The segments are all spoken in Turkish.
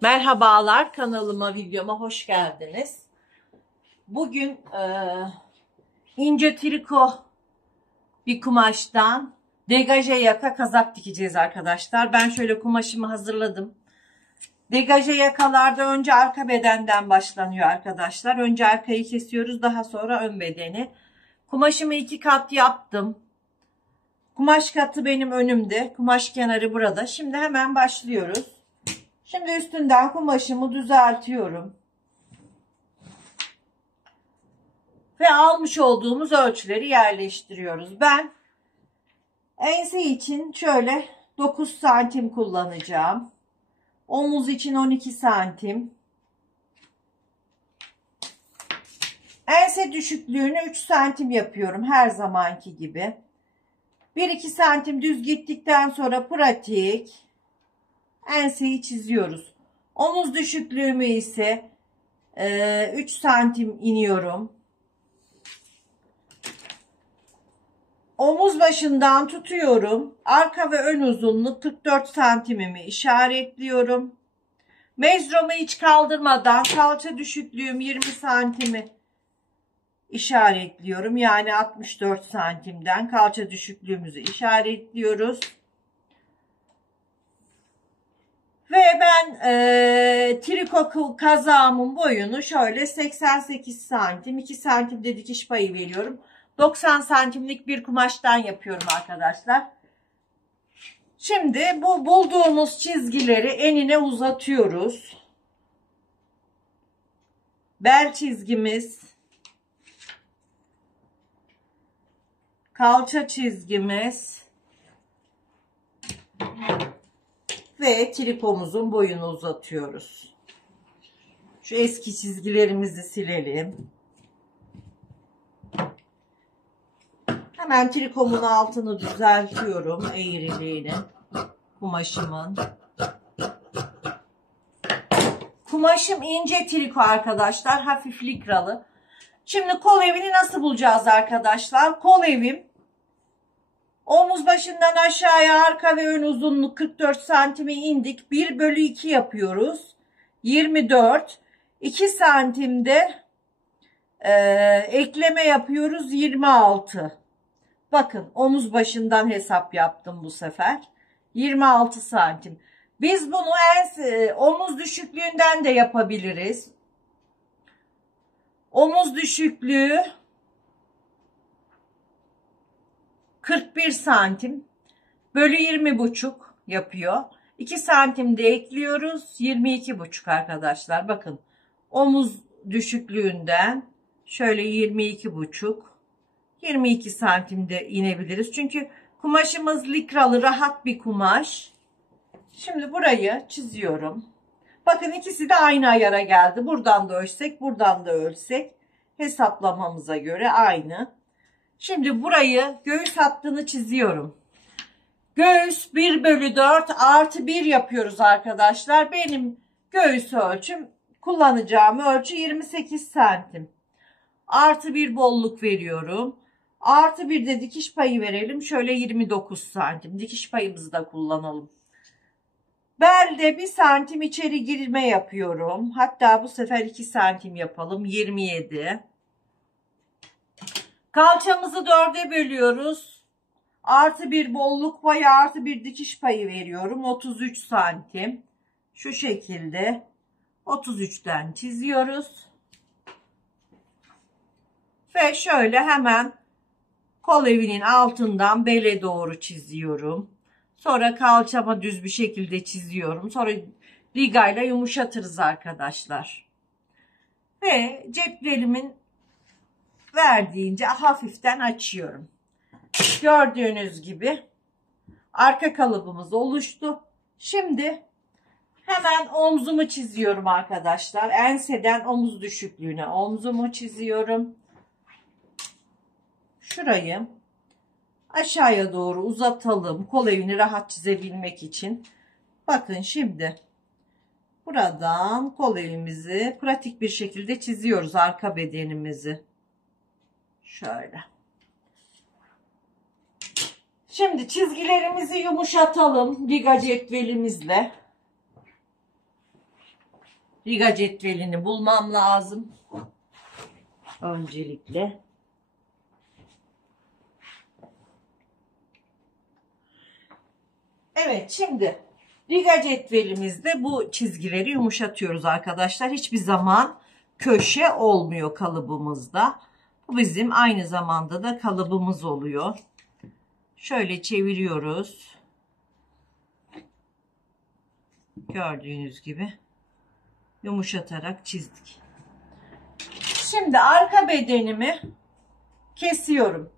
Merhabalar, kanalıma, videoma hoş geldiniz. Bugün ince triko bir kumaştan degaje yaka kazak dikeceğiz arkadaşlar. Ben şöyle kumaşımı hazırladım. Degaje yakalarda önce arka bedenden başlanıyor arkadaşlar. Önce arkayı kesiyoruz, daha sonra ön bedeni. Kumaşımı 2 kat yaptım. Kumaş katı benim önümde, kumaş kenarı burada. Şimdi hemen başlıyoruz. Şimdi üstünden kumaşımı düzeltiyorum. Ve almış olduğumuz ölçüleri yerleştiriyoruz. Ben ense için şöyle 9 santim kullanacağım. Omuz için 12 santim. Ense düşüklüğünü 3 santim yapıyorum her zamanki gibi. 1-2 santim düz gittikten sonra pratik enseyi çiziyoruz. Omuz düşüklüğümü ise 3 santim iniyorum. Omuz başından tutuyorum. Arka ve ön uzunluk 44 santimimi işaretliyorum. Mezromu hiç kaldırmadan kalça düşüklüğüm 20 santimi işaretliyorum. Yani 64 santimden kalça düşüklüğümüzü işaretliyoruz. Ve ben triko kazağımın boyunu şöyle 88 santim, 2 santimde dikiş payı veriyorum. 90 santimlik bir kumaştan yapıyorum arkadaşlar. Şimdi bu bulduğumuz çizgileri enine uzatıyoruz. Bel çizgimiz, kalça çizgimiz ve trikomuzun boyunu uzatıyoruz. Şu eski çizgilerimizi silelim. Hemen trikomun altını düzeltiyorum eğriliğini kumaşımın. Kumaşım ince triko arkadaşlar, hafif likralı. Şimdi kol evini nasıl bulacağız arkadaşlar? Kol evim omuz başından aşağıya arka ve ön uzunluk 44 santime indik. 1/2 yapıyoruz. 24. 2 santimde ekleme yapıyoruz. 26. Bakın omuz başından hesap yaptım bu sefer. 26 santim. Biz bunu omuz düşüklüğünden de yapabiliriz. Omuz düşüklüğü 41 santim bölü 20,5 yapıyor. 2 santim de ekliyoruz. 22,5 arkadaşlar. Bakın omuz düşüklüğünden şöyle 22,5 22 santimde inebiliriz. Çünkü kumaşımız likralı, rahat bir kumaş. Şimdi burayı çiziyorum. Bakın ikisi de aynı ayara geldi. Buradan da ölçsek, buradan da ölçsek hesaplamamıza göre aynı. Şimdi burayı göğüs hattını çiziyorum. Göğüs 1/4 artı 1 yapıyoruz arkadaşlar. Benim göğüs ölçüm, kullanacağım ölçü 28 santim. Artı 1 bolluk veriyorum. Artı 1 de dikiş payı verelim. Şöyle 29 santim. Dikiş payımızı da kullanalım. Belde 1 santim içeri girme yapıyorum. Hatta bu sefer 2 santim yapalım. 27. Kalçamızı 4'e bölüyoruz. Artı 1 bolluk payı, artı 1 dikiş payı veriyorum. 33 santim. Şu şekilde 33'ten çiziyoruz. Ve şöyle hemen kol evinin altından bele doğru çiziyorum. Sonra kalçama düz bir şekilde çiziyorum. Sonra ligayla yumuşatırız arkadaşlar. Ve ceplerimin verdiğince hafiften açıyorum. Gördüğünüz gibi arka kalıbımız oluştu. Şimdi hemen omzumu çiziyorum arkadaşlar. Enseden omuz düşüklüğüne omzumu çiziyorum. Şurayı aşağıya doğru uzatalım. Kol evini rahat çizebilmek için. Bakın şimdi buradan kol evimizi pratik bir şekilde çiziyoruz, arka bedenimizi. Şöyle. Şimdi çizgilerimizi yumuşatalım liga cetvelimizle. Riga cetvelini bulmam lazım. Öncelikle. Evet, şimdi riga cetvelimizde bu çizgileri yumuşatıyoruz arkadaşlar. Hiçbir zaman köşe olmuyor kalıbımızda. Bu bizim aynı zamanda da kalıbımız oluyor. Şöyle çeviriyoruz. Gördüğünüz gibi yumuşatarak çizdik. Şimdi arka bedenimi kesiyorum.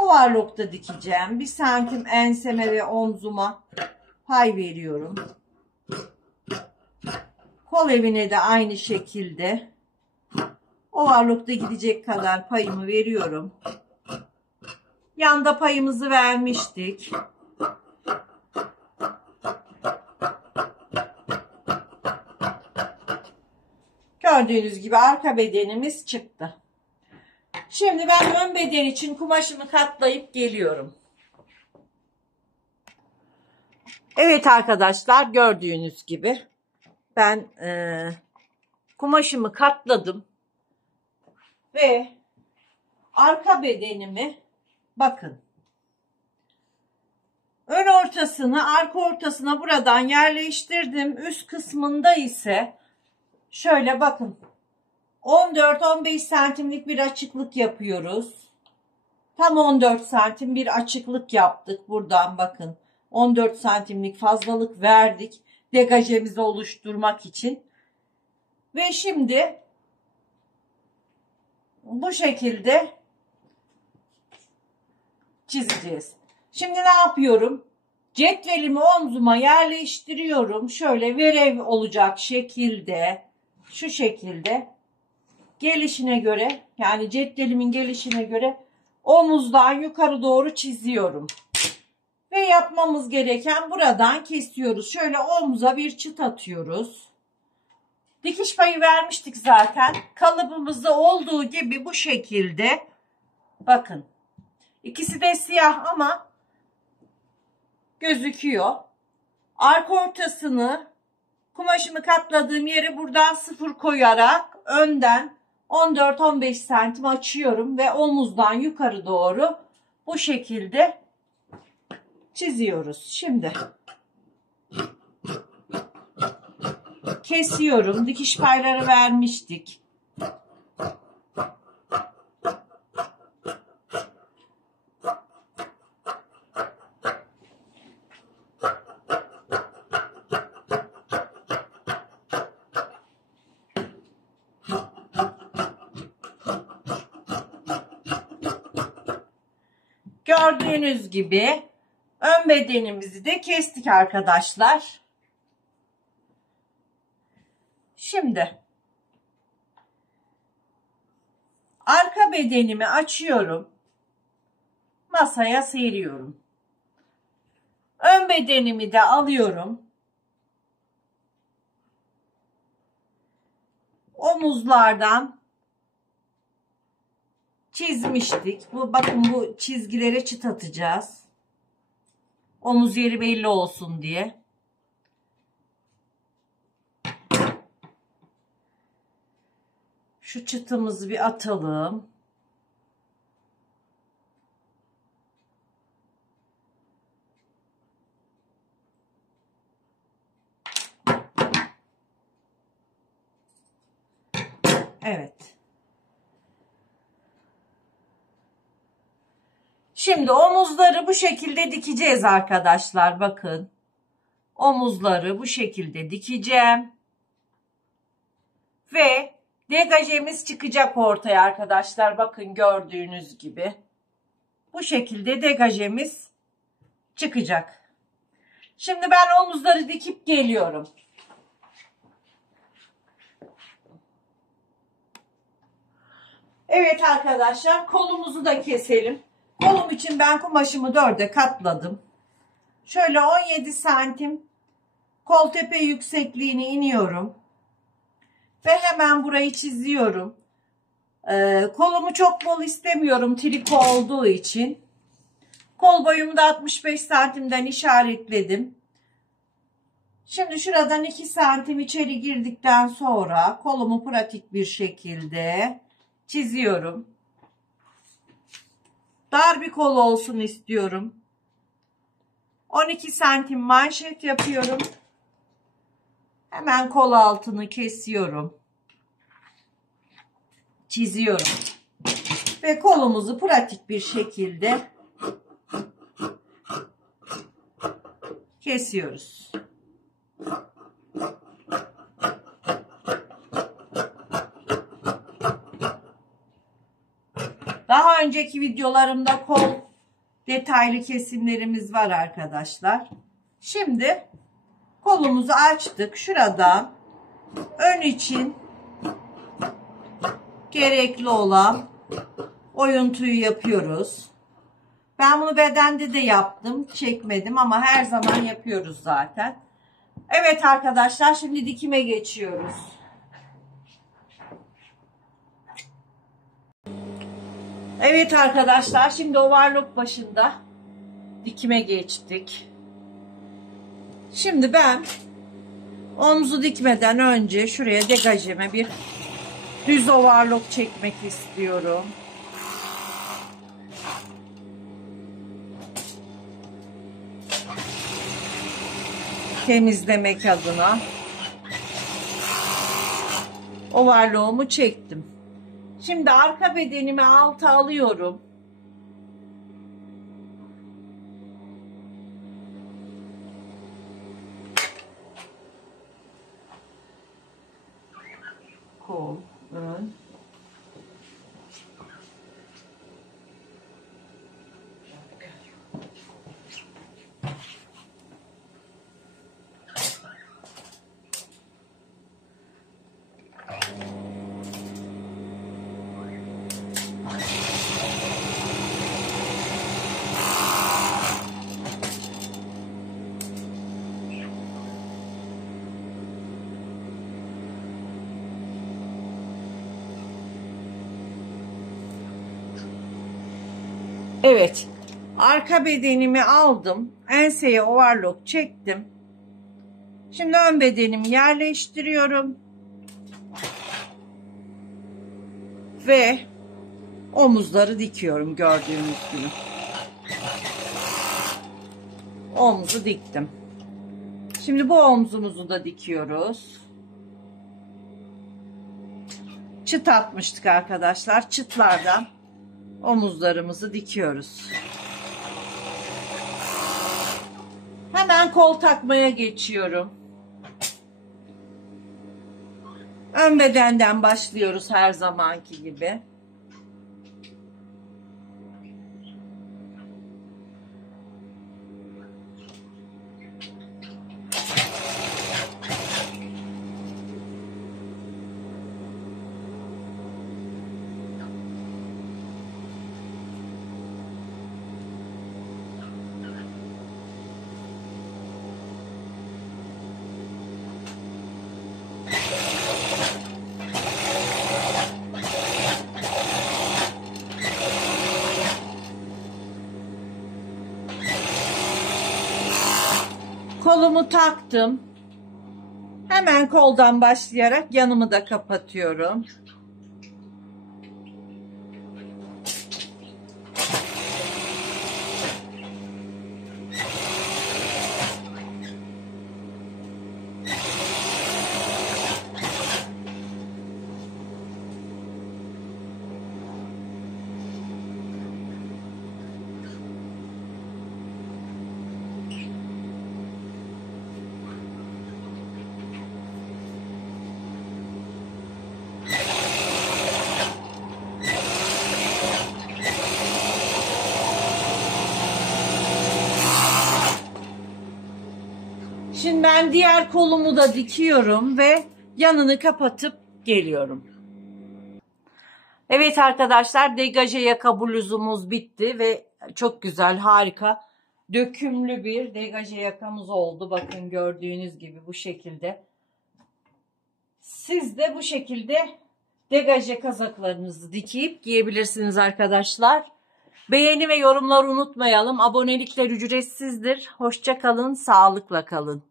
Overlock'ta dikeceğim. 1 santim enseme ve omzuma pay veriyorum. Kol evine de aynı şekilde overlock'ta gidecek kadar payımı veriyorum. Yanda payımızı vermiştik. Gördüğünüz gibi arka bedenimiz çıktı. Şimdi ben ön beden için kumaşımı katlayıp geliyorum. Evet arkadaşlar, gördüğünüz gibi ben kumaşımı katladım ve arka bedenimi bakın ön ortasını arka ortasına buradan yerleştirdim. Üst kısmında ise şöyle bakın 14-15 santimlik bir açıklık yapıyoruz. Tam 14 santim bir açıklık yaptık. Buradan bakın 14 santimlik fazlalık verdik. Degajemizi oluşturmak için. Ve şimdi bu şekilde çizeceğiz. Şimdi ne yapıyorum? Cetvelimi omzuma yerleştiriyorum. Şöyle verev olacak şekilde, şu şekilde gelişine göre, yani cetvelimin gelişine göre omuzdan yukarı doğru çiziyorum. Ve yapmamız gereken buradan kesiyoruz. Şöyle omuza bir çıt atıyoruz. Dikiş payı vermiştik zaten. Kalıbımızda olduğu gibi bu şekilde bakın. İkisi de siyah ama gözüküyor. Arka ortasını kumaşımı katladığım yere buradan 0 koyarak önden 14-15 santim açıyorum ve omuzdan yukarı doğru bu şekilde çiziyoruz. Şimdi kesiyorum. Dikiş payları vermiştik. Gördüğünüz gibi ön bedenimizi de kestik arkadaşlar. Şimdi arka bedenimi açıyorum. Masaya seriyorum. Ön bedenimi de alıyorum. Omuzlardan çizmiştik. Bakın bu çizgilere çıt atacağız. Omuz yeri belli olsun diye. Şu çıtımızı bir atalım. Evet. Şimdi omuzları bu şekilde dikeceğiz arkadaşlar. Bakın. Omuzları bu şekilde dikeceğim. Ve degajemiz çıkacak ortaya arkadaşlar. Bakın gördüğünüz gibi. Bu şekilde degajemiz çıkacak. Şimdi ben omuzları dikip geliyorum. Evet arkadaşlar, kolumuzu da keselim. Kolum için ben kumaşımı 4'e katladım. Şöyle 17 santim kol tepe yüksekliğine iniyorum. Ve hemen burayı çiziyorum. Kolumu çok bol istemiyorum triko olduğu için. Kol boyumu da 65 santimden işaretledim. Şimdi şuradan 2 santim içeri girdikten sonra kolumu pratik bir şekilde çiziyorum. Dar bir kol olsun istiyorum. 12 santim manşet yapıyorum. Hemen kol altını kesiyorum. Çiziyorum. Ve kolumuzu pratik bir şekilde kesiyoruz. Daha önceki videolarımda kol detaylı kesimlerimiz var arkadaşlar. Şimdi kolumuzu açtık. Şuradan ön için gerekli olan oyuntuyu yapıyoruz. Ben bunu bedende de yaptım. Çekmedim ama her zaman yapıyoruz zaten. Evet arkadaşlar, şimdi dikime geçiyoruz. Evet arkadaşlar, şimdi overlock başında dikime geçtik. Şimdi ben omzu dikmeden önce şuraya degajeme bir düz overlock çekmek istiyorum. Temizlemek adına overlock'umu çektim. Şimdi arka bedenimi alta alıyorum. Kol, ön. Evet. Arka bedenimi aldım. Enseye overlock çektim. Şimdi ön bedenimi yerleştiriyorum. Ve omuzları dikiyorum gördüğünüz gibi. Omuzu diktim. Şimdi bu omzumuzu da dikiyoruz. Çıt atmıştık arkadaşlar. Çıtlardan omuzlarımızı dikiyoruz. Hemen kol takmaya geçiyorum. Ön bedenden başlıyoruz her zamanki gibi. Kolumu taktım. Hemen koldan başlayarak yanımı da kapatıyorum. Şimdi ben diğer kolumu da dikiyorum ve yanını kapatıp geliyorum. Evet arkadaşlar, degaje yaka bluzumuz bitti ve çok güzel, harika, dökümlü bir degaje yakamız oldu. Bakın gördüğünüz gibi bu şekilde. Siz de bu şekilde degaje kazaklarınızı dikip giyebilirsiniz arkadaşlar. Beğeni ve yorumları unutmayalım. Abonelikler ücretsizdir. Hoşça kalın, sağlıkla kalın.